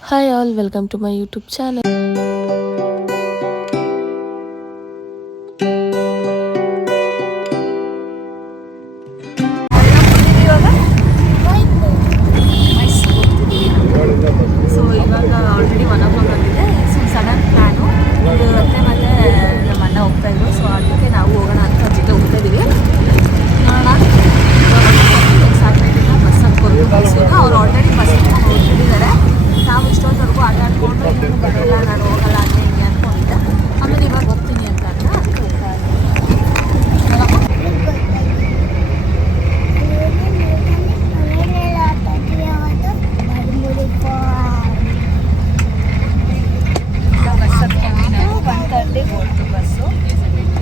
Hi all welcome to my YouTube channel so ಇವಾಗ already one o'clock ಆಗಿದೆ. So sudden plan ಅತ್ತೆ ಮತ್ತು ನಮ್ಮ ಅಣ್ಣ ಹೋಗ್ತಾ ಸೊ ಅದಕ್ಕೆ ನಾವು ಹೋಗೋಣ ಅಂತ ಅವ್ರ ಜೊತೆ ಹೋಗ್ತಾ ಇದ್ದೀವಿ ನೋಡೋಣ. ಸಾಟರ್ಡೇನ ಬಸ್ ಅವ್ರು ಆಲ್ರೆಡಿ ಬಸ್ ಹತ್ಕೊಂಡು ಹೋಗ್ತಿದ್ದಾರೆ ನಾವು ಇಷ್ಟೊತ್ತವರೆಗೂ ಆಟ ಆಡ್ಕೊಂಡು ಇನ್ನೇನು ಬರೋಲ್ಲ ನಾನು ಹೋಗಲ್ಲ ಹಂಗೆ ಹಿಂಗೆ ಅಂದ್ಕೊಂಡಿದ್ದೆ ಆಮೇಲೆ ಇವಾಗ ಹೋಗ್ತೀನಿ ಅಂತ ಅಂದ ಅದಕ್ಕೆ ಹೋಗ್ತಾ ಬಸ್ ಹತ್ಕೊಂಡ್ವಿ ನಾವು ಒನ್ ತರ್ಟಿ ಹೋಗ್ತು ಬಸ್ಸು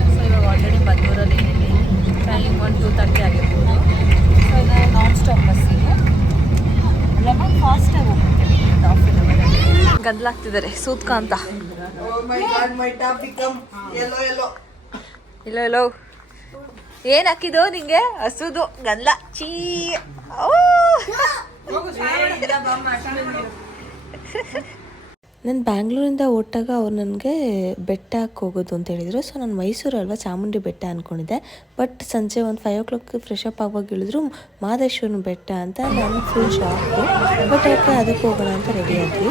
ಸೊ ಇವಾಗ ಆಲ್ರೆಡಿ ಬಂದೂರಲ್ಲಿ ಇಲ್ಲಿ ಟೈಮ್ ಒನ್ ಟೂ ತರ್ಟಿ ಆಗಿರ್ಬೋದು ಸೊ ಇದು ನಾನ್ ಸ್ಟಾಪ್ ಬಸ್ಸಿಗೆ ಲೆಮನ್ ಫಾಸ್ಟಾಗಿ ಹೋಗುತ್ತೆ ಗದ್ದಲಾಗ್ತಿದ್ದಾರೆ ಸೂತ್ಕ ಅಂತ. Oh yellow, yellow. ಇಲ್ಲ ಇಲ್ಲ ಏನ್ ಹಾಕಿದ್ದು ನಿಂಗೆ? ಹಸುದು ಗಲ್ಲ ಚೀ! ನಾನು ಬ್ಯಾಂಗ್ಳೂರಿಂದ ಹೊಟ್ಟಾಗ ಅವ್ರು ನನಗೆ ಬೆಟ್ಟಕ್ಕೆ ಹೋಗೋದು ಅಂತ ಹೇಳಿದರು. ಸೊ ನಾನು ಮೈಸೂರು ಅಲ್ವಾ ಚಾಮುಂಡಿ ಬೆಟ್ಟ ಅಂದ್ಕೊಂಡಿದ್ದೆ ಬಟ್ ಸಂಜೆ ಒಂದು five o'clock fresh up ಆಗುವಾಗ ಹೇಳಿದ್ರು ಮಾದೇಶ್ವರನ ಬೆಟ್ಟ ಅಂತ. ನಾನು ಫುಲ್ ಶಾಕು ಬಟ್ ಯಾಕೆ ಅದಕ್ಕೆ ಹೋಗೋಣ ಅಂತ ರೆಡಿ ಆದ್ವಿ.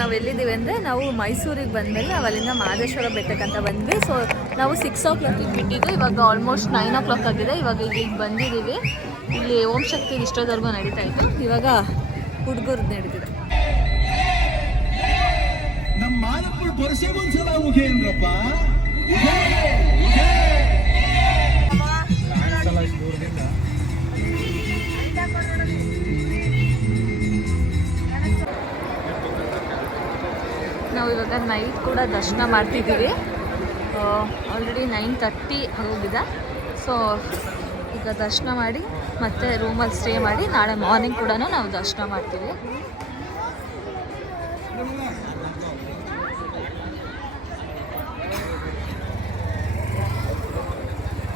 ನಾವು ಎಲ್ಲಿದ್ದೀವಿ ಅಂದರೆ ನಾವು ಮೈಸೂರಿಗೆ ಬಂದಮೇಲೆ ನಾವು ಅಲ್ಲಿಂದ ಮಹದೇಶ್ವರ ಬೆಟ್ಟಕ್ಕಂತ ಬಂದ್ವಿ. ಸೊ ನಾವು ಸಿಕ್ಸ್ ಓ ಕ್ಲಾಕಿಗೆ ಬಿಟ್ಟಿದ್ದು. ಇವಾಗ ಆಲ್ಮೋಸ್ಟ್ ನೈನ್ ಓ ಕ್ಲಾಕ್ ಆಗಿದೆ. ಇವಾಗ ಇಲ್ಲಿಗೆ ಬಂದಿದ್ದೀವಿ. ಇಲ್ಲಿ ಓಂ ಶಕ್ತಿ ಇಷ್ಟೋದವರೆಗೂ ನಡೀತಾ ಇತ್ತು ಇವಾಗ ಹುಡುಗರು ನಡೀತಿದೆ. ನಮ್ಮ ಮಾದಪ್ಪಳು ಪೊರಸೆಗೆ ಒಂದ್ಸಲ ಮುಖೇಂದ್ರಪ್ಪ. ಇವಾಗ ನೈಟ್ ಕೂಡ ದರ್ಶನ ಮಾಡ್ತಿದ್ದೀವಿ. ಆಲ್ರೆಡಿ ನೈನ್ ತರ್ಟಿ ಹೋಗಿದೆ. ಸೊ ಈಗ ದರ್ಶನ ಮಾಡಿ, ಮತ್ತೆ ರೂಮಲ್ಲಿ ಸ್ಟೇ ಮಾಡಿ, ನಾಳೆ ಮಾರ್ನಿಂಗ್ ಕೂಡ ನಾವು ದರ್ಶನ ಮಾಡ್ತೀವಿ.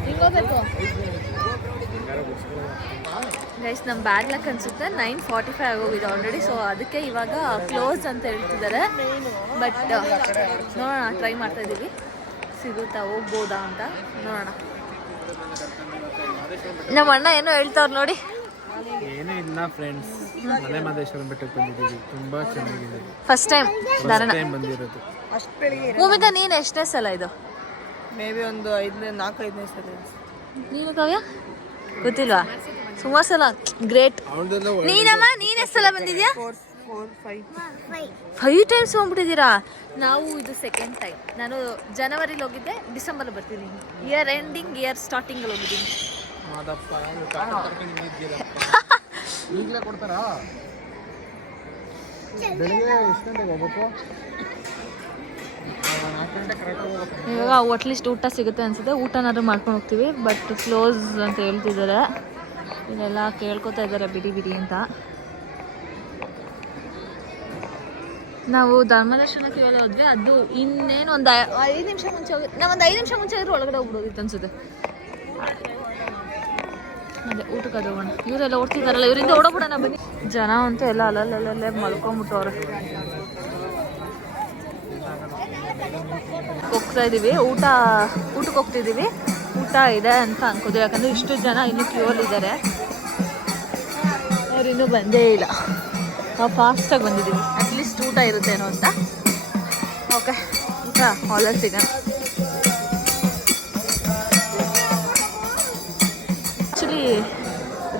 ಹಿಂಗೋಗ್ಬೇಕು ಗೈಸ್ ನಮ್ಮ ಬ್ಯಾಡ್ ಲಕ್ ಅನ್ಸುತ್ತೆ. ನೈನ್ ಫಾರ್ಟಿ ಫೈವ್ ಆಗೋಗಿದೆ ಆಲ್ರೆಡಿ ಸೊ ಅದಕ್ಕೆ ಇವಾಗ ಕ್ಲೋಸ್ ಅಂತ ಹೇಳ್ತಿದ್ದಾರೆ. ಬಟ್ ನೋಡೋಣ ಟ್ರೈ ಮಾಡ್ತಾ ಇದ್ದೀವಿ ಸಿಗುತ್ತಾ ಹೋಗ್ಬೋದಾ ಅಂತ ನೋಡೋಣ. ನಮ್ಮ ಅಣ್ಣ ಏನೋ ಹೇಳ್ತಾವ್ರು ನೋಡಿ. ಏನೂ ಇಲ್ಲ ಫ್ರೆಂಡ್ಸ್ ಮಲೆ ಮಹದೇಶ್ವರ ಬೆಟ್ಟಕ್ಕೆ ಬಂದಿದ್ದೀವಿ. ತುಂಬಾ ಚೆನ್ನಾಗಿದೆ. ಫಸ್ಟ್ ಟೈಮ್ ಧಾರಣ. ಟೈಮ್ ಬಂದಿರೋದು. ಭೂಮಿಕಾ ನೀನು ಎಷ್ಟನೇ ಸಲ ಇದು? ಮೇ ಬಿ ಒಂದು ಐದನೇ ನಾಲ್ಕು ಐದನೇ ಸಲ. ನೀನು ಕಾವ್ಯ ಗೊತ್ತಿಲ್ವಾ? ಸುಮಾರು ಸಲ ಗ್ರೇಟ್. ನೀನಮ್ಮ ನೀನು ಎಷ್ಟು ಸಲ ಬಂದಿದ್ಯಾ? ಫೈವ್ ಫೈವ್ ಟೈಮ್ಸ್ ಹೋಗ್ಬಿಟ್ಟಿದ್ದೀರಾ? ನಾವು ಇದು ಸೆಕೆಂಡ್ ಟೈಮ್ ನಾನು ಜನವರಿಲಿ ಹೋಗಿದ್ದೆ ಡಿಸೆಂಬರ್ ಬರ್ತಿದ್ದೀನಿ. ಇಯರ್ ಎಂಡಿಂಗ್ ಇಯರ್ ಸ್ಟಾರ್ಟಿಂಗಲ್ಲಿ ಹೋಗಿದ್ದೀನಿ. ಇವಾಗ ಅಟ್ಲೀಸ್ಟ್ ಊಟ ಸಿಗುತ್ತೆ ಅನ್ಸುತ್ತೆ. ಊಟನಾದ್ರು ಮಾಡ್ಕೊಂಡು ಹೋಗ್ತೀವಿ ಬಟ್ ಕ್ಲೋಸ್ ಅಂತ ಹೇಳ್ತಿದ್ದಾರೆ. ಇದೆಲ್ಲ ಕೇಳ್ಕೊತಾ ಇದ್ದಾರೆ, ಬಿಡಿ ಬಿಡಿ ಅಂತ. ನಾವು ಧರ್ಮದರ್ಶನಕ್ಕೆ ಹೇಳಿ ಹೋದ್ವಿ, ಅದು ಇನ್ನೇನು ಒಂದು ಐದು ನಿಮಿಷ ಮುಂಚೆ ಹೋಗಿ ನಾವು ಐದು ನಿಮಿಷ ಮುಂಚೆ ಆದ್ರೂ ಒಳಗಡೆ ಹೋಗ್ಬಿಡೋದಿತ್ತು ಅನ್ಸುತ್ತೆ. ಅದೇ, ಊಟಕ್ಕೆ ಅದು ಹೋಗೋಣ. ಇವರೆಲ್ಲ ಓಡ್ತಿದಾರಲ್ಲ ಇವರಿಂದ ಓಡೋಗ್ಬಿಡೋಣ, ಬನ್ನಿ. ಜನ ಅಂತೂ ಎಲ್ಲ ಅಲ್ಲಲ್ಲಲ್ಲೇ ಮಲ್ಕೊಂಬಿಟ್ಟವ್ರೆ ಹೋಗ್ತಾ ಇದ್ದೀವಿ ಊಟ ಊಟಕ್ಕೆ ಹೋಗ್ತಿದ್ದೀವಿ ಊಟ ಇದೆ ಅಂತ ಅನ್ಕೋದು, ಯಾಕಂದ್ರೆ ಇಷ್ಟು ಜನ ಇನ್ನೂ ಕ್ಯೂಲ್ ಇದ್ದಾರೆ. ಅವ್ರು ಇನ್ನೂ ಬಂದೇ ಇಲ್ಲ. ನಾವು ಫಾಸ್ಟಾಗಿ ಬಂದಿದ್ದೀವಿ ಅಟ್ಲೀಸ್ಟ್ ಊಟ ಇರುತ್ತೇನೋ ಅಂತ. ಓಕೆ ಊಟ ಆಲರ್ ಸಿಗೋಣ. ಆ್ಯಕ್ಚುಲಿ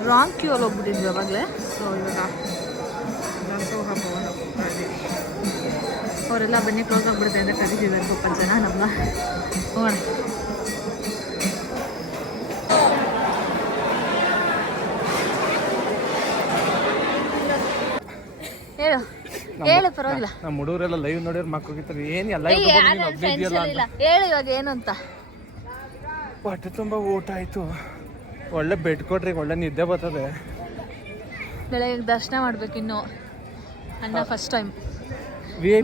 ರಾಂಗ್ ಕ್ಯೂ ಅಲ್ಲಿ ಹೋಗ್ಬಿಟ್ಟಿದ್ವಿ ಅವಾಗಲೇ. ಸೊ ಇವಾಗ. ಅವರೆಲ್ಲ ಬನ್ನಿ ಕ್ಲೋಸ್ ಆಗ್ಬಿಡುತ್ತೆ ಅಂತ ಕರೀತಿದ್ದಾರೆ ಸ್ವಲ್ಪ ಜನ ನಮ್ಮ ಹೋಗೋಣ ಹೇಳು. ಹೇಳು ಪರವಾಗಿಲ್ಲ. ನಮ್ಮ ಹುಡುಗರೆಲ್ಲ ಲೈವ್ ನೋಡಿದ್ರೆ ಮಕ್ಕಳು ಹೋಗಿರ್ತಾರೆ ಏನು ಎಲ್ಲ ಇಲ್ಲ. ಹೇಳು ಇವಾಗ ಏನು ಅಂತ ಹೊಟ್ಟೆ ತುಂಬ ಊಟ ಆಯ್ತು. ಒಳ್ಳೆ ಬೆಡ್ ಕೊಟ್ರಿ ಒಳ್ಳೆ ನಿದ್ದೆ ಬರ್ತದೆ. ಬೆಳಗ್ಗೆ ದರ್ಶನ ಮಾಡ್ಬೇಕು ಇನ್ನು. ಅಣ್ಣ ಫಸ್ಟ್ ಟೈಮ್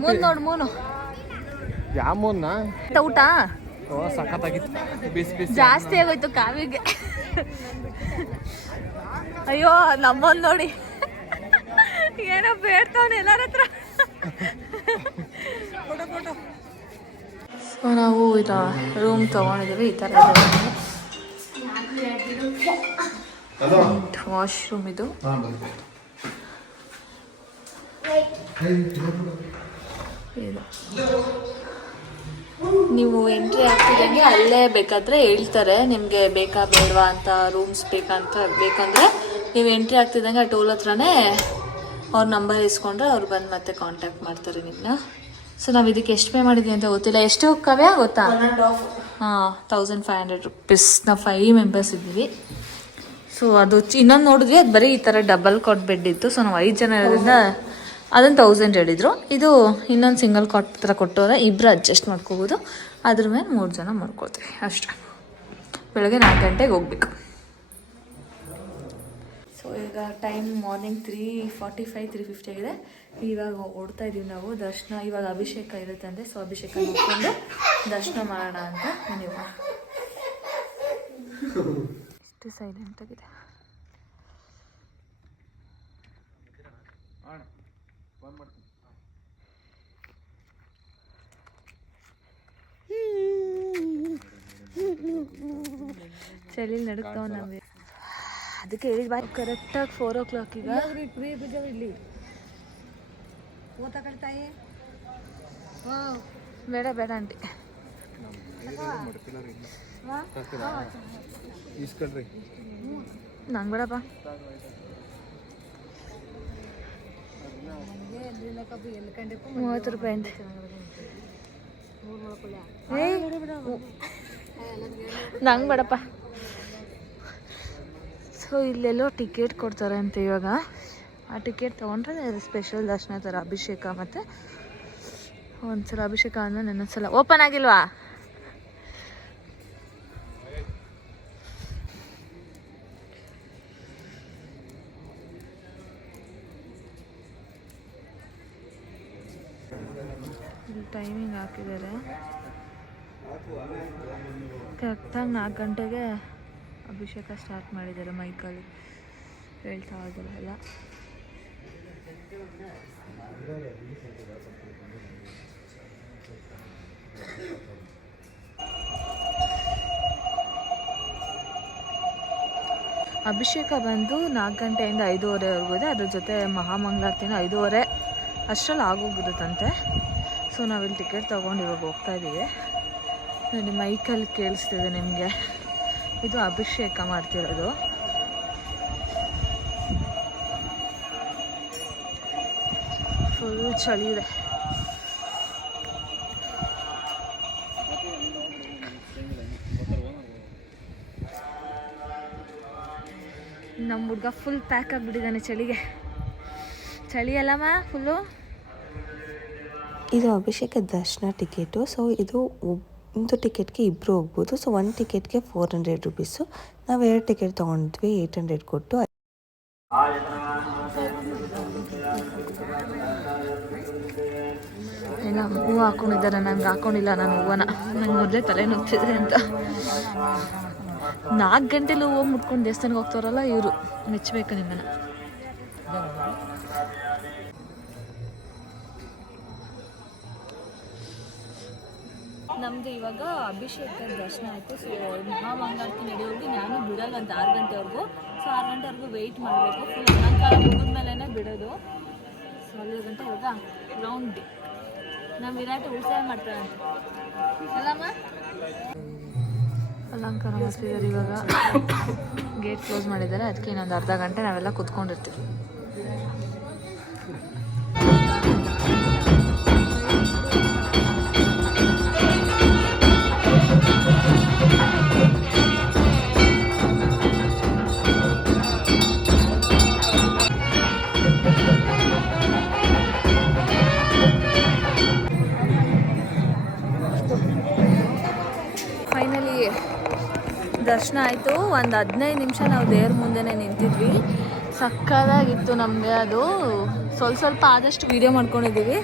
ಮೂನ್ ನೋಡು ಮೂನು. ಯಾಮೂನ್ನ ಊಟ? ಓ ಸಖತ್ತಾಗಿತ್ತು. ಬಿಸಿ ಬಿಸಿ. ಜಾಸ್ತಿ ಆಗೋಯ್ತು ಕಾವಿಗೆ. ಅಯ್ಯೋ ನಮ್ಮೊಂದು ನೋಡಿ. ಏನೋ ಬೇಡ್ತಾವನೆ ಎಲ್ಲರ ಹತ್ರ. ಸೊ ನಾವು ಈಗ ರೂಮ್ ತೊಗೊಂಡಿದ್ದೀವಿ ಈ ಥರ ವಾಶ್ರೂಮ್ ಇದು. ಇದು. ನೀವು ಎಂಟ್ರಿ ಆಗ್ತಿದ್ದಂಗೆ ಅಲ್ಲೇ ಬೇಕಾದರೆ ಹೇಳ್ತಾರೆ ನಿಮಗೆ ಬೇಕಾ ಬೇಡವಾ ಅಂತ ರೂಮ್ಸ್ ಬೇಕಂತ ಬೇಕಂದರೆ ನೀವು ಎಂಟ್ರಿ ಆಗ್ತಿದ್ದಂಗೆ ಆ ಟೋಲ್ ಹತ್ರನೇ ಅವ್ರ ನಂಬರ್ ಇಸ್ಕೊಂಡ್ರೆ ಅವ್ರು ಬಂದು ಮತ್ತೆ ಕಾಂಟ್ಯಾಕ್ಟ್ ಮಾಡ್ತಾರೆ ನಿಮ್ಮನ್ನ ಸೊ ನಾವು ಇದಕ್ಕೆ ಎಷ್ಟು ಪೇ ಮಾಡಿದ್ದೀವಿ ಅಂತ ಗೊತ್ತಿಲ್ಲ. ಎಷ್ಟು ಕವ್ಯ ಗೊತ್ತಾ? ಹಾಂ ತೌಸಂಡ್ ಫೈವ್ ಹಂಡ್ರೆಡ್ ರುಪೀಸ್ ನಾವು ಫೈವ್ ಮೆಂಬರ್ಸ್ ಇದ್ದೀವಿ. ಸೊ ಅದು ಇನ್ನೊಂದು ನೋಡಿದ್ವಿ ಅದು ಬರೀ ಈ ಥರ ಡಬಲ್ ಕಾಟ್ ಬೆಡ್ ಇತ್ತು. ಸೊ ನಾವು ಐದು ಜನ ಇರೋದ್ರಿಂದ ಅದನ್ನು ತೌಸಂಡ್ ಹೇಳಿದರು. ಇದು ಇನ್ನೊಂದು ಸಿಂಗಲ್ ಕಾಟ್ ಥರ ಕೊಟ್ಟೋದ್ರೆ ಇಬ್ಬರು ಅಡ್ಜಸ್ಟ್ ಮಾಡ್ಕೋಬೋದು. ಅದ್ರ ಮೇಲೆ ಮೂರು ಜನ ಮಾಡ್ಕೊಳ್ತೀವಿ ಅಷ್ಟೇ. ಬೆಳಗ್ಗೆ ನಾಲ್ಕು ಗಂಟೆಗೆ ಹೋಗ್ಬೇಕು. ಸೊ ಈಗ time morning three forty five three fifty ಆಗಿದೆ. ಇವಾಗ ಓಡ್ತಾ ಇದ್ದೀವಿ ನಾವು. ದರ್ಶನ ಇವಾಗ ಅಭಿಷೇಕ ಇರುತ್ತೆ ಅಂದರೆ ಸೊ ಅಭಿಷೇಕ ನೋಡ್ಕೊಂಡು ದರ್ಶನ ಮಾಡೋಣ ಅಂತ ನೀವು ಎಷ್ಟು ಸೈಲೆಂಟ್ ಆಗಿದೆ. ಚಳಿ ನಡುಕ್ತಾವ ನಮಗೆ. ಅದಕ್ಕೆ ಹೇಳಿದ್ ಬಾ ಕರೆಕ್ಟಾಗಿ ಫೋರ್ ಓ ಕ್ಲಾಕ್ ಈಗ. ಬೇಡ ಬೇಡ ಆಂಟಿ. ನಂಗೆ ಬೇಡಪ್ಪ. ಮೂವತ್ತು ರೂಪಾಯಿ ಅಂತೆ. ನಂಗೆ ಬೇಡಪ್ಪ. ಸೊ ಇಲ್ಲೆಲ್ಲೋ ಟಿಕೆಟ್ ಕೊಡ್ತಾರೆ ಅಂತ ಇವಾಗ. ಆ ಟಿಕೆಟ್ ತೊಗೊಂಡ್ರೆ ಸ್ಪೆಷಲ್ ದರ್ಶನ ಥರ, ಅಭಿಷೇಕ ಮತ್ತು ಒಂದ್ಸಲ ಅಭಿಷೇಕ ಅಂದರೆ ಇನ್ನೊಂದ್ಸಲ. ಓಪನ್ ಆಗಿಲ್ವಾ? ಟೈಮಿಂಗ್ ಹಾಕಿದ್ದಾರೆ. ಕರೆಕ್ಟಾಗಿ ನಾಲ್ಕು ಗಂಟೆಗೆ ಅಭಿಷೇಕ ಸ್ಟಾರ್ಟ್ ಮಾಡಿದ್ದಾರೆ ಮೈಕಲ್ ಹೇಳ್ತಾ ಇದ್ದಾರೆ ಎಲ್ಲ. ಅಭಿಷೇಕ ಬಂದು ನಾಲ್ಕು ಗಂಟೆಯಿಂದ ಐದೂವರೆವರೆಗೂ ಇದೆ ಅದ್ರ ಜೊತೆ ಮಹಾಮಂಗಳಾರತಿನ ಐದೂವರೆ ಅಷ್ಟರಲ್ಲಿ ಆಗೋಗಿರುತ್ತಂತೆ. ಸೊ ನಾವಿಲ್ಲಿ ಟಿಕೆಟ್ ತೊಗೊಂಡು ಇವಾಗ ಹೋಗ್ತಾ ಇದ್ದೀವಿ. ನೋಡಿ, ಮೈಕಲ್ಲಿ ಕೇಳಿಸ್ತಿದೆ ನಿಮಗೆ. ಇದು ಅಭಿಷೇಕ ಮಾಡ್ತಿರೋದು. ಫುಲ್ ಚಳಿ ಇದೆ. ನಮ್ಮ ಹುಡುಗ ಫುಲ್ ಪ್ಯಾಕ್ ಆಗಿಬಿಟ್ಟಿದ್ದಾನೆ ಚಳಿಗೆ. ಚಳಿ ಅಲ್ಲಮ್ಮ ಫುಲ್ಲು ಇದು ಅಭಿಷೇಕ ದರ್ಶನ ಟಿಕೆಟು. ಸೊ ಇದು ಒಂದು ಟಿಕೆಟ್ಗೆ ಇಬ್ಬರು ಹೋಗ್ಬೋದು. ಸೊ ಒಂದು ಟಿಕೆಟ್ಗೆ ಫೋರ್ ಹಂಡ್ರೆಡ್ ರುಪೀಸು ನಾವು ಎರಡು ಟಿಕೆಟ್ ತೊಗೊಂಡ್ವಿ ಏಯ್ಟ್ ಹಂಡ್ರೆಡ್ ಕೊಟ್ಟು. ಏನೋ, ಹೂವು ಹಾಕೊಂಡಿದ್ದಾರೆ. ನಂಗೆ ಹಾಕೊಂಡಿಲ್ಲ ನಾನು ಹೂವನ. ನಂಗೆ ಮೊದಲೇ ತಲೆ ನುಗ್ತಿದೆ ಅಂತ. ನಾಲ್ಕು ಗಂಟೆಲಿ ಹೂವು ಮುಟ್ಕೊಂಡು ದೇವಸ್ಥಾನಕ್ಕೆ ಹೋಗ್ತಾರಲ್ಲ ಇವರು. ಮೆಚ್ಚಬೇಕು ನಿಮ್ಮನ್ನ. ನಮ್ಮದು ಇವಾಗ ಅಭಿಷೇಕ ದರ್ಶನ ಆಯಿತು. ಸೊ ಮಹಾಮಂಗಳಾರತಿ ನಡೆಯೋಗಿ ನಾನು ಬಿಡಲ್ಲ ಅಂತ ಆರು ಗಂಟೆವರೆಗೂ. ಸೊ ಆರು ಗಂಟೆವರೆಗೂ ವೆಯ್ಟ್ ಮಾಡಬೇಕು. ಫುಲ್ ಅಲಂಕಾರ ಮೇಲೇ ಬಿಡೋದು. ಸೊ ಅಲ್ಲಿ ಗಂಟೆ ಇವಾಗ ರೌಂಡ್ ನಮ್ಮ ವಿರಾಟ್ ಉಳಿತಾಯ ಮಾಡ್ತಾರೆ ಅಲ್ಲಮ್ಮ? ಅಲಂಕಾರ ಮಾಡ್ತಿದ್ದಾರೆ ಇವಾಗ. ಗೇಟ್ ಕ್ಲೋಸ್ ಮಾಡಿದ್ದಾರೆ. ಅದಕ್ಕೆ ಇನ್ನೊಂದು ಅರ್ಧ ಗಂಟೆ ನಾವೆಲ್ಲ ಕುತ್ಕೊಂಡಿರ್ತೀವಿ. ದರ್ಶನ ಆಯಿತು. ಒಂದು ಹದಿನೈದು ನಿಮಿಷ ನಾವು ದೇವ್ರ ಮುಂದೆನೇ ನಿಂತಿದ್ವಿ. ಸಕ್ಕದಾಗಿತ್ತು ನಮಗೆ ಅದು. ಸ್ವಲ್ಪ ಸ್ವಲ್ಪ ಆದಷ್ಟು ವೀಡಿಯೋ ಮಾಡ್ಕೊಂಡಿದ್ದೀವಿ.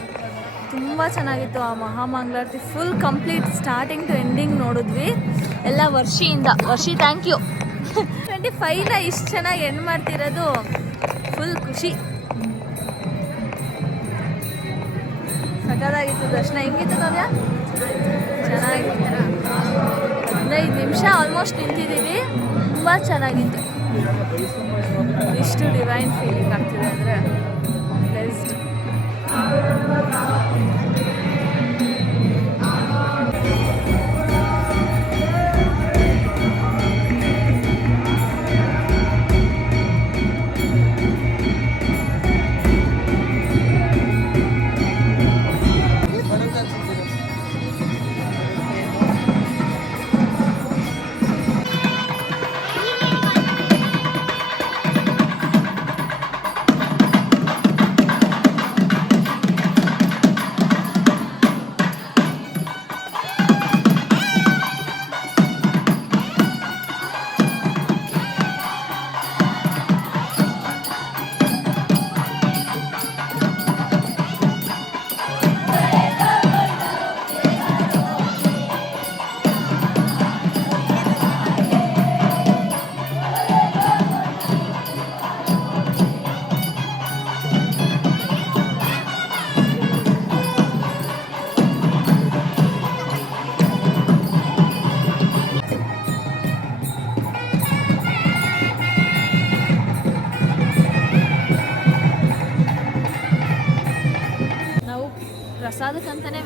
ತುಂಬ ಚೆನ್ನಾಗಿತ್ತು ಆ ಮಹಾಮಂಗಳಾರತಿ. Full complete starting to ending ನೋಡಿದ್ವಿ. ಎಲ್ಲ ವರ್ಷಿಯಿಂದ. ವರ್ಷಿ ಥ್ಯಾಂಕ್ ಯು ಟ್ವೆಂಟಿ ಫೈವ್ನ ಇಷ್ಟು ಚೆನ್ನಾಗಿ ಎಂಡ್ ಮಾಡ್ತಿರೋದು ಫುಲ್ ಖುಷಿ. ಸಕ್ಕದಾಗಿತ್ತು ದರ್ಶನ. ಹೆಂಗಿತ್ತು ನವ್ಯ ಚೆನ್ನಾಗಿತ್ತು. ಹದಿನೈದು ನಿಮಿಷ ಆಲ್ಮೋಸ್ಟ್ ನಿಂತಿದ್ದೀವಿ. ತುಂಬ ಚೆನ್ನಾಗಿತ್ತು. ಇಷ್ಟು ಡಿವೈನ್ ಫೀಲಿಂಗ್ ಆಗ್ತಿದೆ ಅಂದರೆ ಬ್ಲೆಸ್ಡ್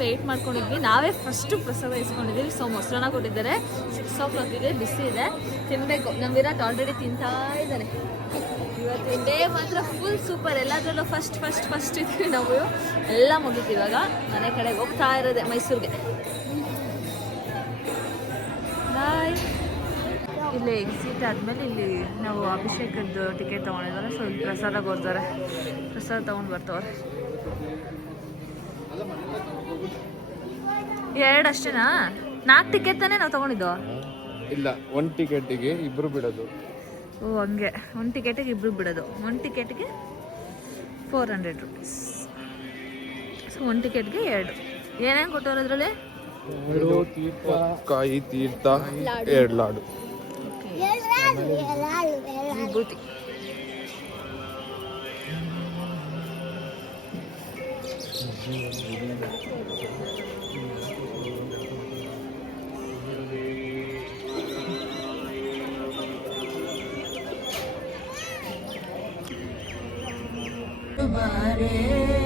ವೆಯ್ಟ್ ಮಾಡ್ಕೊಂಡಿದ್ವಿ. ನಾವೇ ಫಸ್ಟು ಪ್ರಸಾದ ಇಸ್ಕೊಂಡಿದ್ದೀವಿ. ಸೊ ಮೊಸರನ್ನ ಕೊಟ್ಟಿದ್ದಾರೆ. ಸಿಕ್ಸ್ ಓ ಕ್ಲಾಕಿಗೆ ಬಿಸಿ ಇದೆ. ತಿನ್ನಬೇಕು ನಮ್ಮ ವಿರಾಟ್ ಆಲ್ರೆಡಿ ತಿಂತಾ ಇದ್ದಾರೆ. ಇವತ್ತು ಡೇ ಮಾತ್ರ ಫುಲ್ ಸೂಪರ್ ಎಲ್ಲದರಲ್ಲೂ ಫಸ್ಟ್ ಫಸ್ಟ್ ಫಸ್ಟ್ ಇದ್ದೀವಿ ನಾವು. ಎಲ್ಲ ಮುಗೀತು ಇವಾಗ. ಮನೆ ಕಡೆಗೆ ಹೋಗ್ತಾ ಇರೋದೆ ಮೈಸೂರಿಗೆ. ಬಾಯ್ ಇಲ್ಲಿ ಎಕ್ಸಿಟ್ ಆದಮೇಲೆ ಇಲ್ಲಿ ನಾವು ಅಭಿಷೇಕದ್ದು ಟಿಕೆಟ್ ತೊಗೊಂಡಿದ್ದಾರೆ. ಸೊ ಇಲ್ಲಿ ಪ್ರಸಾದ ಕೊಡ್ತಾರೆ. ಪ್ರಸಾದ ತೊಗೊಂಡು ಬರ್ತಾವ್ರೆ. ಎರಡು ಅಷ್ಟೇನಾ? ನಾಲ್ಕು ಟಿಕೆಟ್ ತಾನೇ ನಾವು ತಗೊಂಡಿದ್ದು? ಇಲ್ಲ ಒಂದು ಟಿಕೆಟಿಗೆ ಇಬ್ರು ಬಿಡೋದು. ಓ ಹಂಗೆ. ಒಂದು ಟಿಕೆಟಿಗೆ ಇಬ್ರು ಬಿಡೋದು. ಒಂದು ಟಿಕೆಟ್ಗೆ ಫೋರ್ ಹಂಡ್ರೆಡ್ ರುಪೀಸ್ ಸೊ ಒಂದು ಟಿಕೆಟ್ಗೆ ಎರಡು. ಏನೇನು ಕೊಟ್ಟವ್ರು ಅದರಲ್ಲಿ? ಎರಡು ತೀರ್ಥ ಕಾಯಿ ತೀರ್ಥ ಎರಡು ಲಾಡು. ವಿಭೂತಿ. ಬಾರೆ